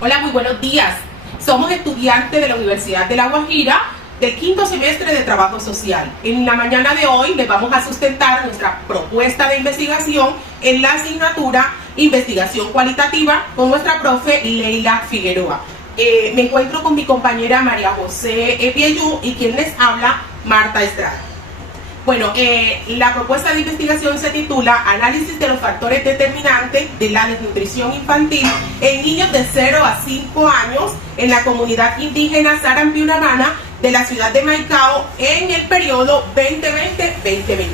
Hola, muy buenos días. Somos estudiantes de la Universidad de La Guajira del quinto semestre de Trabajo Social. En la mañana de hoy les vamos a sustentar nuestra propuesta de investigación en la asignatura Investigación Cualitativa con nuestra profe Leila Figueroa. Me encuentro con mi compañera María José Epieyú y quien les habla, Marta Estrada. Bueno, la propuesta de investigación se titula Análisis de los factores determinantes de la desnutrición infantil en niños de 0 a 5 años en la comunidad indígena Sarampiunamana de la ciudad de Maicao en el periodo 2020-2022.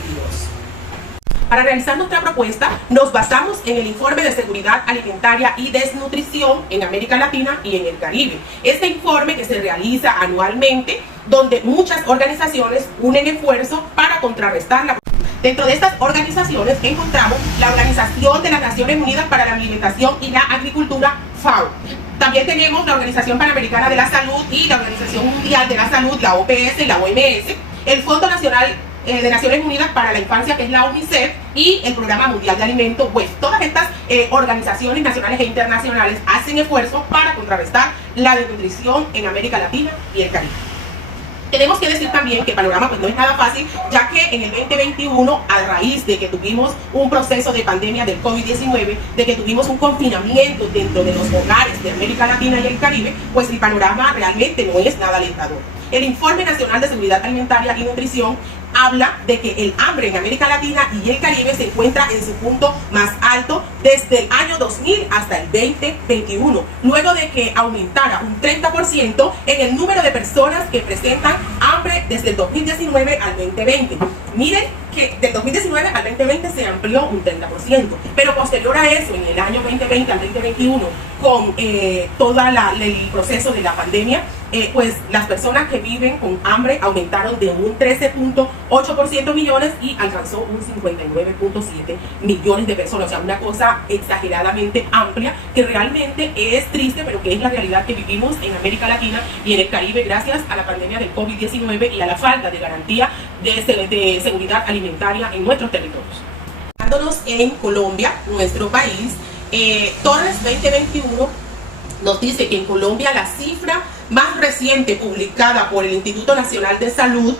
Para realizar nuestra propuesta nos basamos en el Informe de Seguridad Alimentaria y Desnutrición en América Latina y en el Caribe. Este informe que se realiza anualmente, donde muchas organizaciones unen esfuerzos para contrarrestar la... Dentro de estas organizaciones encontramos la Organización de las Naciones Unidas para la Alimentación y la Agricultura, FAO. También tenemos la Organización Panamericana de la Salud y la Organización Mundial de la Salud, la OPS y la OMS, el Fondo Nacional de Naciones Unidas para la Infancia, que es la UNICEF, y el Programa Mundial de Alimentos. Pues todas estas organizaciones nacionales e internacionales hacen esfuerzos para contrarrestar la desnutrición en América Latina y el Caribe. Tenemos que decir también que el panorama pues no es nada fácil, ya que en el 2021, a raíz de que tuvimos un proceso de pandemia del COVID-19, de que tuvimos un confinamiento dentro de los hogares de América Latina y el Caribe, pues el panorama realmente no es nada alentador. El Informe Nacional de Seguridad Alimentaria y Nutrición habla de que el hambre en América Latina y el Caribe se encuentra en su punto más alto desde el año 2000 hasta el 2021, luego de que aumentara un 30% en el número de personas que presentan hambre desde el 2019 al 2020. Miren que del 2019 al 2020 se amplió un 30%, pero posterior a eso, en el año 2020 al 2021, con todo el proceso de la pandemia, pues las personas que viven con hambre aumentaron de un 13.8% millones y alcanzó un 59.7 millones de personas. O sea, una cosa exageradamente amplia que realmente es triste, pero que es la realidad que vivimos en América Latina y en el Caribe gracias a la pandemia del COVID-19 y a la falta de garantía de seguridad alimentaria en nuestros territorios. Dándonos en Colombia, nuestro país, Torres 2021 nos dice que en Colombia la cifra más reciente publicada por el Instituto Nacional de Salud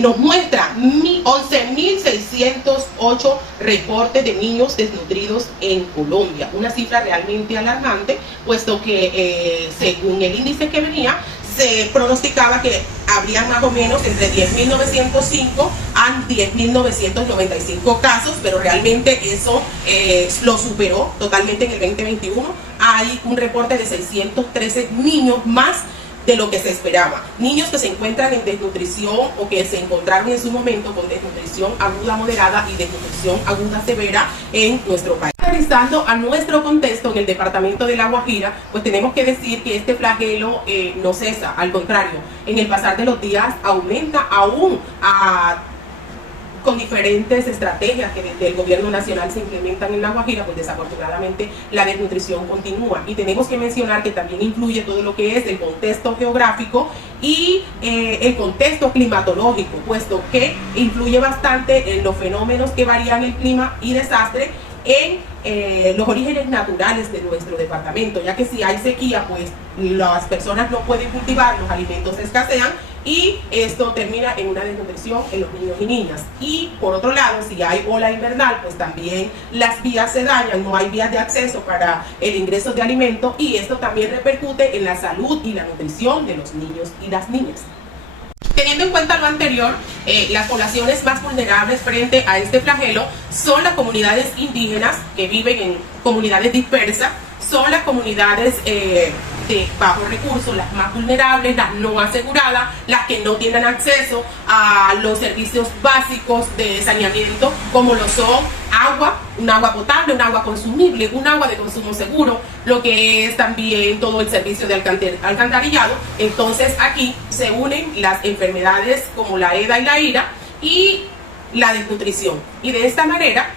nos muestra 11.608 reportes de niños desnutridos en Colombia. Una cifra realmente alarmante, puesto que según el índice que venía, se pronosticaba que habría más o menos entre 10.905 a 10.995 casos, pero realmente eso lo superó totalmente en el 2021. Hay un reporte de 613 niños más de lo que se esperaba. Niños que se encuentran en desnutrición o que se encontraron en su momento con desnutrición aguda moderada y desnutrición aguda severa en nuestro país. Analizando a nuestro contexto en el departamento de La Guajira, pues tenemos que decir que este flagelo no cesa, al contrario, en el pasar de los días aumenta aún con diferentes estrategias que desde el gobierno nacional se implementan en La Guajira, pues desafortunadamente la desnutrición continúa. Y tenemos que mencionar que también influye todo lo que es el contexto geográfico y el contexto climatológico, puesto que influye bastante en los fenómenos que varían el clima y desastre en los orígenes naturales de nuestro departamento, ya que si hay sequía, pues las personas no pueden cultivar, los alimentos escasean y esto termina en una desnutrición en los niños y niñas. Y por otro lado, si hay ola invernal, pues también las vías se dañan, no hay vías de acceso para el ingreso de alimentos y esto también repercute en la salud y la nutrición de los niños y las niñas. Teniendo en cuenta lo anterior, las poblaciones más vulnerables frente a este flagelo son las comunidades indígenas que viven en comunidades dispersas, son las comunidades de bajos recursos, las más vulnerables, las no aseguradas, las que no tienen acceso a los servicios básicos de saneamiento como lo son agua, un agua potable, un agua consumible, un agua de consumo seguro, lo que es también todo el servicio de alcantarillado. Entonces aquí se unen las enfermedades como la EDA y la IRA y la desnutrición, y de esta manera,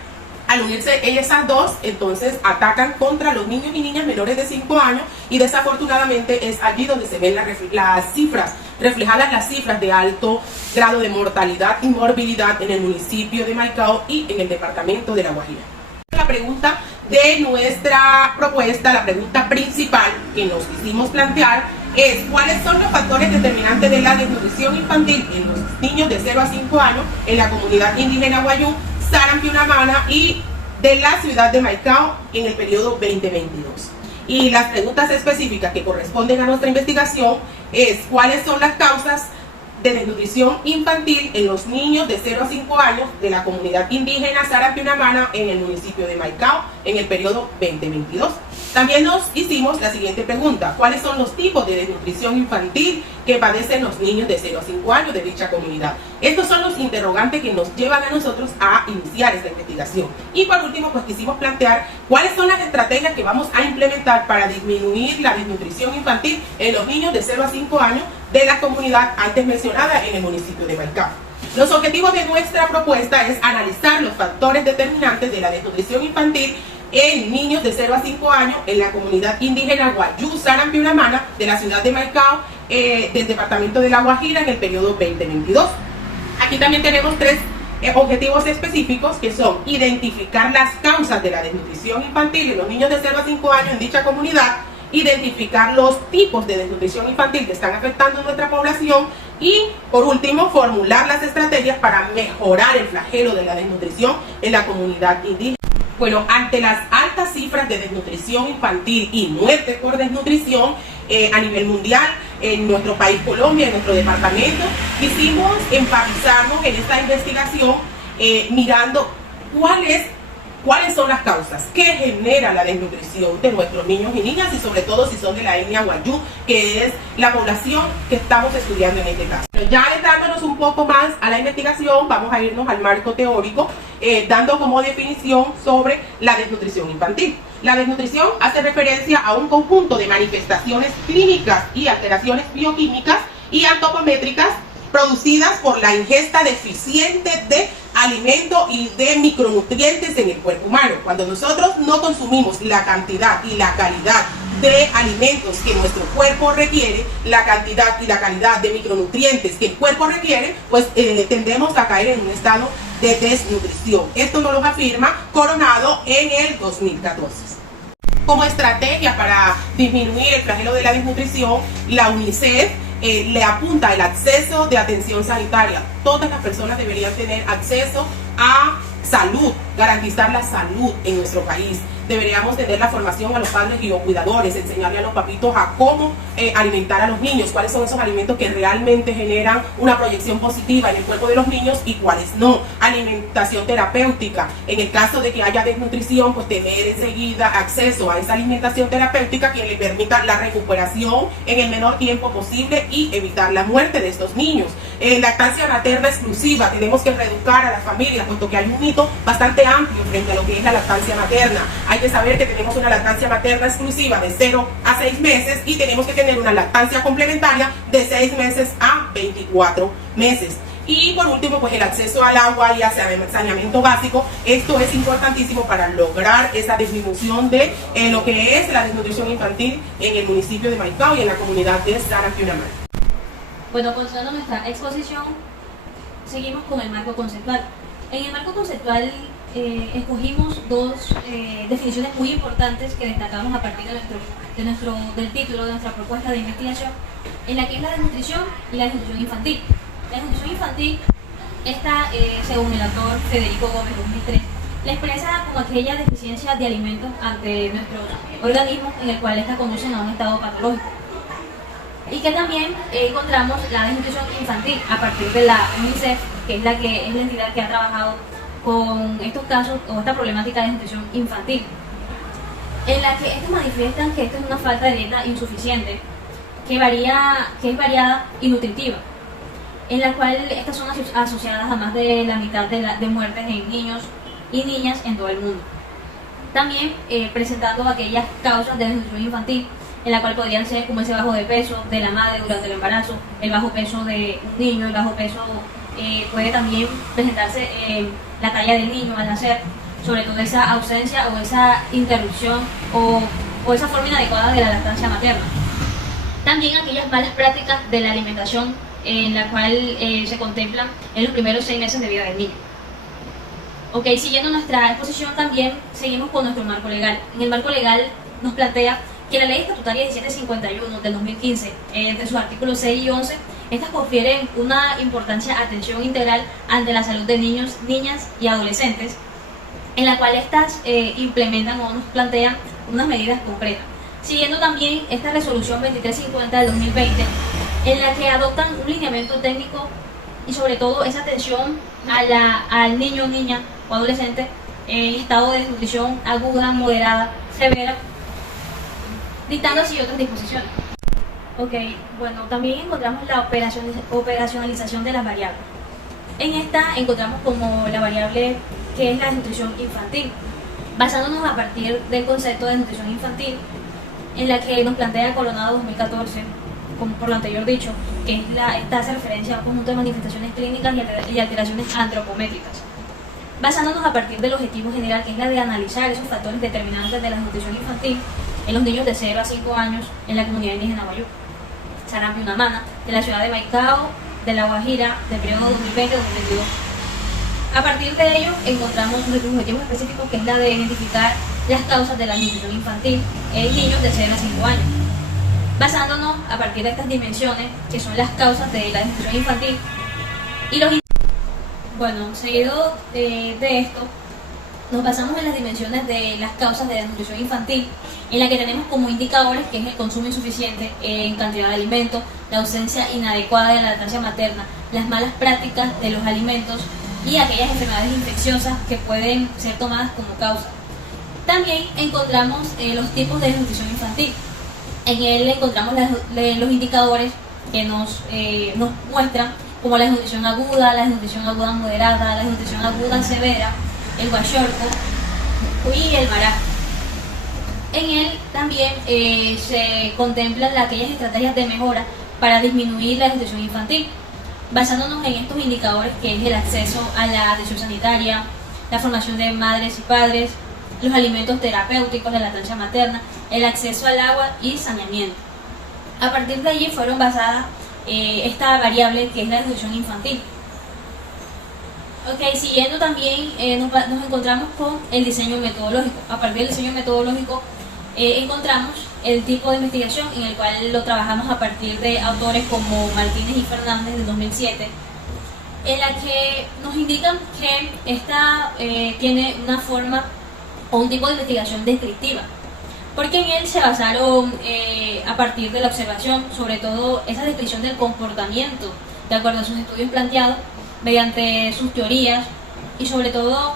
al unirse esas dos, entonces atacan contra los niños y niñas menores de 5 años y desafortunadamente es allí donde se ven las cifras, reflejadas las cifras de alto grado de mortalidad y morbilidad en el municipio de Maicao y en el departamento de La Guajira. La pregunta de nuestra propuesta, la pregunta principal que nos quisimos plantear es cuáles son los factores determinantes de la desnutrición infantil en los niños de 0 a 5 años en la comunidad indígena Wayuu, Saram-Piunamana y de la ciudad de Maicao en el periodo 2022. Y las preguntas específicas que corresponden a nuestra investigación es cuáles son las causas de desnutrición infantil en los niños de 0 a 5 años de la comunidad indígena Saram-Piunamana en el municipio de Maicao en el periodo 2022. También nos hicimos la siguiente pregunta: ¿cuáles son los tipos de desnutrición infantil que padecen los niños de 0 a 5 años de dicha comunidad? Estos son los interrogantes que nos llevan a nosotros a iniciar esta investigación. Y por último, pues quisimos plantear cuáles son las estrategias que vamos a implementar para disminuir la desnutrición infantil en los niños de 0 a 5 años de la comunidad antes mencionada en el municipio de Maicao. Los objetivos de nuestra propuesta es analizar los factores determinantes de la desnutrición infantil en niños de 0 a 5 años en la comunidad indígena Wayuu, Saram-Piunamana de la ciudad de Maicao, del departamento de La Guajira en el periodo 2022. Aquí también tenemos tres objetivos específicos que son identificar las causas de la desnutrición infantil en los niños de 0 a 5 años en dicha comunidad, identificar los tipos de desnutrición infantil que están afectando a nuestra población y, por último, formular las estrategias para mejorar el flagelo de la desnutrición en la comunidad indígena. Bueno, ante las altas cifras de desnutrición infantil y muerte por desnutrición a nivel mundial, en nuestro país Colombia, en nuestro departamento, quisimos enfatizarnos en esta investigación mirando cuáles son las causas que genera la desnutrición de nuestros niños y niñas y sobre todo si son de la etnia Wayuu, que es la población que estamos estudiando en este caso. Pero ya adentrándonos un poco más a la investigación, vamos a irnos al marco teórico, dando como definición sobre la desnutrición infantil. La desnutrición hace referencia a un conjunto de manifestaciones clínicas y alteraciones bioquímicas y antropométricas producidas por la ingesta deficiente de alimentos y de micronutrientes en el cuerpo humano. Cuando nosotros no consumimos la cantidad y la calidad de alimentos que nuestro cuerpo requiere, la cantidad y la calidad de micronutrientes que el cuerpo requiere, pues tendemos a caer en un estado de desnutrición. Esto nos lo afirma Coronado en el 2014. Como estrategia para disminuir el flagelo de la desnutrición, la UNICEF le apunta el acceso de atención sanitaria. Todas las personas deberían tener acceso a salud, garantizar la salud en nuestro país. Deberíamos tener la formación a los padres y los cuidadores, enseñarle a los papitos a cómo alimentar a los niños, cuáles son esos alimentos que realmente generan una proyección positiva en el cuerpo de los niños y cuáles no. Alimentación terapéutica, en el caso de que haya desnutrición, pues tener enseguida acceso a esa alimentación terapéutica que le permita la recuperación en el menor tiempo posible y evitar la muerte de estos niños. Lactancia materna exclusiva, tenemos que reeducar a las familias, puesto que hay un mito bastante amplio frente a lo que es la lactancia materna. Hay que saber que tenemos una lactancia materna exclusiva de 0 a 6 meses y tenemos que tener una lactancia complementaria de 6 meses a 24 meses. Y por último, pues el acceso al agua y hacia el saneamiento básico. Esto es importantísimo para lograr esa disminución de lo que es la desnutrición infantil en el municipio de Maicao y en la comunidad de Saram-Piunamana. Bueno, continuando nuestra exposición, seguimos con el marco conceptual. En el marco conceptual escogimos dos definiciones muy importantes que destacamos a partir del título de nuestra propuesta de investigación, en la que es la desnutrición y la desnutrición infantil. La desnutrición infantil, esta, según el autor Federico Gómez 2003, la expresa como aquella deficiencia de alimentos ante nuestros organismos en el cual esta conducen a un estado patológico. Y que también encontramos la desnutrición infantil a partir de la UNICEF, que es la entidad que ha trabajado con estos casos o esta problemática de desnutrición infantil, en la que estos manifiestan que esto es una falta de dieta insuficiente, que es variada y nutritiva, en la cual estas son asociadas a más de la mitad de muertes en niños y niñas en todo el mundo. También presentando aquellas causas de desnutrición infantil, en la cual podrían ser como ese bajo de peso de la madre durante el embarazo, el bajo peso de un niño, el bajo peso puede también presentarse la talla del niño al nacer, sobre todo esa ausencia o esa interrupción o esa forma inadecuada de la lactancia materna. También aquellas malas prácticas de la alimentación en la cual se contemplan en los primeros 6 meses de vida del niño. Ok, siguiendo nuestra exposición también seguimos con nuestro marco legal. En el marco legal nos plantea que la Ley Estatutaria 1751 del 2015, entre sus artículos 6 y 11, estas confieren una importancia atención integral ante la salud de niños, niñas y adolescentes, en la cual estas implementan o nos plantean unas medidas concretas. Siguiendo también esta resolución 2350 del 2020, en la que adoptan un lineamiento técnico y sobre todo esa atención al niño, niña o adolescente en estado de desnutrición aguda, moderada, severa, dictando así otras disposiciones. Ok, bueno, también encontramos la operacionalización de las variables. En esta encontramos como la variable que es la desnutrición infantil, basándonos a partir del concepto de desnutrición infantil, en la que nos plantea Coronado 2014, como por lo anterior dicho, que es esta hace referencia a un conjunto de manifestaciones clínicas y alteraciones antropométricas, basándonos a partir del objetivo general, que es la de analizar esos factores determinantes de la desnutrición infantil en los niños de 0 a 5 años en la comunidad indígena Wayuu, Sarampi Unamana, de la ciudad de Maicao, de La Guajira, del periodo 2020-2022. A partir de ello encontramos nuestros objetivos específicos, que es la de identificar las causas de la desnutrición infantil en niños de 0 a 5 años, basándonos a partir de estas dimensiones, que son las causas de la desnutrición infantil. Bueno, seguido de esto, nos basamos en las dimensiones de las causas de la desnutrición infantil, en la que tenemos como indicadores que es el consumo insuficiente en cantidad de alimentos, la ausencia inadecuada de la lactancia materna, las malas prácticas de los alimentos y aquellas enfermedades infecciosas que pueden ser tomadas como causa. También encontramos los tipos de desnutrición infantil. En él encontramos los indicadores que nos muestran como la desnutrición aguda moderada, la desnutrición aguda severa, el guayorco y el mará. En él también se contemplan aquellas estrategias de mejora para disminuir la desnutrición infantil, basándonos en estos indicadores, que es el acceso a la atención sanitaria, la formación de madres y padres, los alimentos terapéuticos, la lactancia materna, el acceso al agua y saneamiento. A partir de allí fueron basadas esta variable, que es la desnutrición infantil. Ok, siguiendo también nos encontramos con el diseño metodológico. A partir del diseño metodológico encontramos el tipo de investigación, en el cual lo trabajamos a partir de autores como Martínez y Fernández de 2007, en la que nos indican que esta tiene una forma o un tipo de investigación descriptiva, porque en él se basaron a partir de la observación, sobre todo esa descripción del comportamiento de acuerdo a sus estudios planteados mediante sus teorías, y sobre todo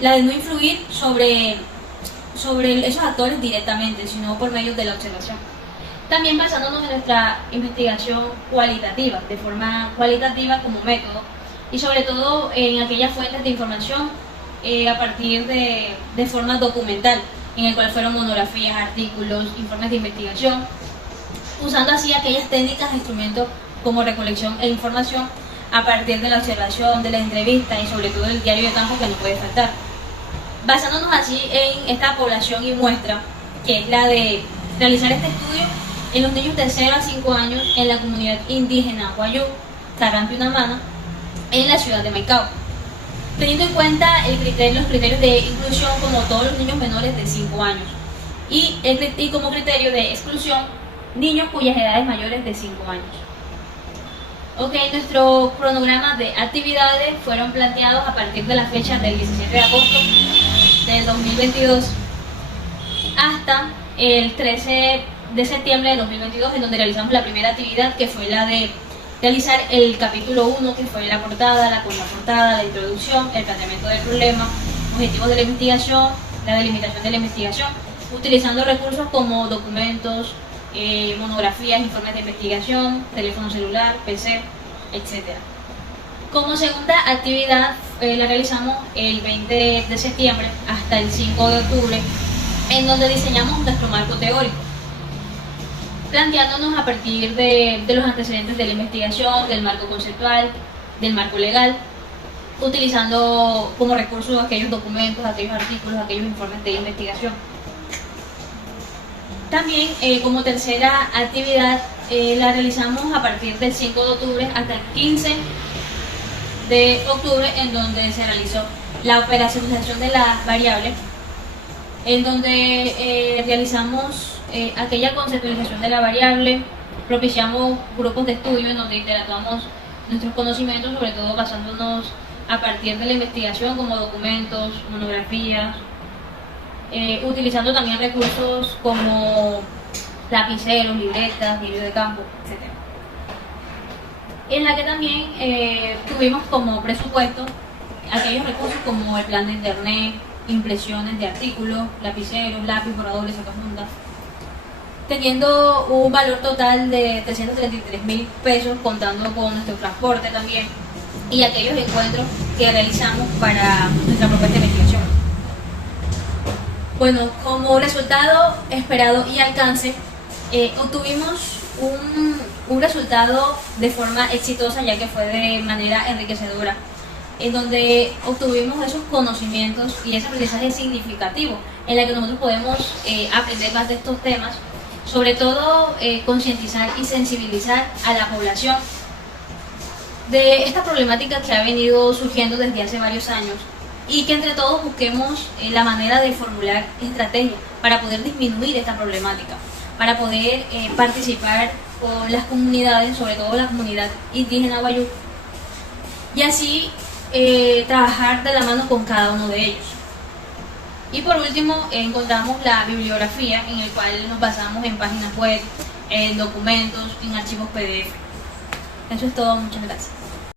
la de no influir sobre esos actores directamente, sino por medio de la observación. También basándonos en nuestra investigación cualitativa, de forma cualitativa como método, y sobre todo en aquellas fuentes de información a partir de forma documental, en el cual fueron monografías, artículos, informes de investigación, usando así aquellas técnicas e instrumentos como recolección e información a partir de la observación, de la entrevista y sobre todo el diario de campo, que no puede faltar. Basándonos así en esta población y muestra, que es la de realizar este estudio en los niños de 0 a 5 años en la comunidad indígena Wayuu, Sarampi Unamana, en la ciudad de Maicao, teniendo en cuenta los criterios de inclusión como todos los niños menores de 5 años y como criterio de exclusión niños cuyas edades mayores de 5 años. Ok, nuestro cronograma de actividades fueron planteados a partir de la fecha del 17 de agosto del 2022 hasta el 13 de septiembre de 2022, en donde realizamos la primera actividad, que fue la de realizar el capítulo 1, que fue la portada, la contraportada, la introducción, el planteamiento del problema, objetivos de la investigación, la delimitación de la investigación, utilizando recursos como documentos, monografías, informes de investigación, teléfono celular, PC, etc. Como segunda actividad la realizamos el 20 de septiembre hasta el 5 de octubre, en donde diseñamos nuestro marco teórico, planteándonos a partir de los antecedentes de la investigación, del marco conceptual, del marco legal, utilizando como recursos aquellos documentos, aquellos artículos, aquellos informes de investigación. También como tercera actividad la realizamos a partir del 5 de octubre hasta el 15 de octubre, en donde se realizó la operacionalización de las variables, en donde realizamos aquella conceptualización de la variable, propiciamos grupos de estudio en donde interactuamos nuestros conocimientos, sobre todo basándonos a partir de la investigación como documentos, monografías, utilizando también recursos como lapiceros, libretas, diario de campo, etc. En la que también tuvimos como presupuesto aquellos recursos como el plan de internet, impresiones de artículos, lapiceros, lápiz, borradores, sacapuntas, teniendo un valor total de 333.000 pesos, contando con nuestro transporte también y aquellos encuentros que realizamos para nuestra propuesta de investigación. Bueno, como resultado esperado y alcance, obtuvimos un resultado de forma exitosa, ya que fue de manera enriquecedora, en donde obtuvimos esos conocimientos y ese aprendizaje significativo, en la que nosotros podemos aprender más de estos temas, sobre todo concientizar y sensibilizar a la población de esta problemática que ha venido surgiendo desde hace varios años, y que entre todos busquemos la manera de formular estrategias para poder disminuir esta problemática, para poder participar con las comunidades, sobre todo la comunidad indígena wayuu, y así trabajar de la mano con cada uno de ellos. Y por último, encontramos la bibliografía, en el cual nos basamos en páginas web, en documentos, en archivos PDF. Eso es todo, muchas gracias.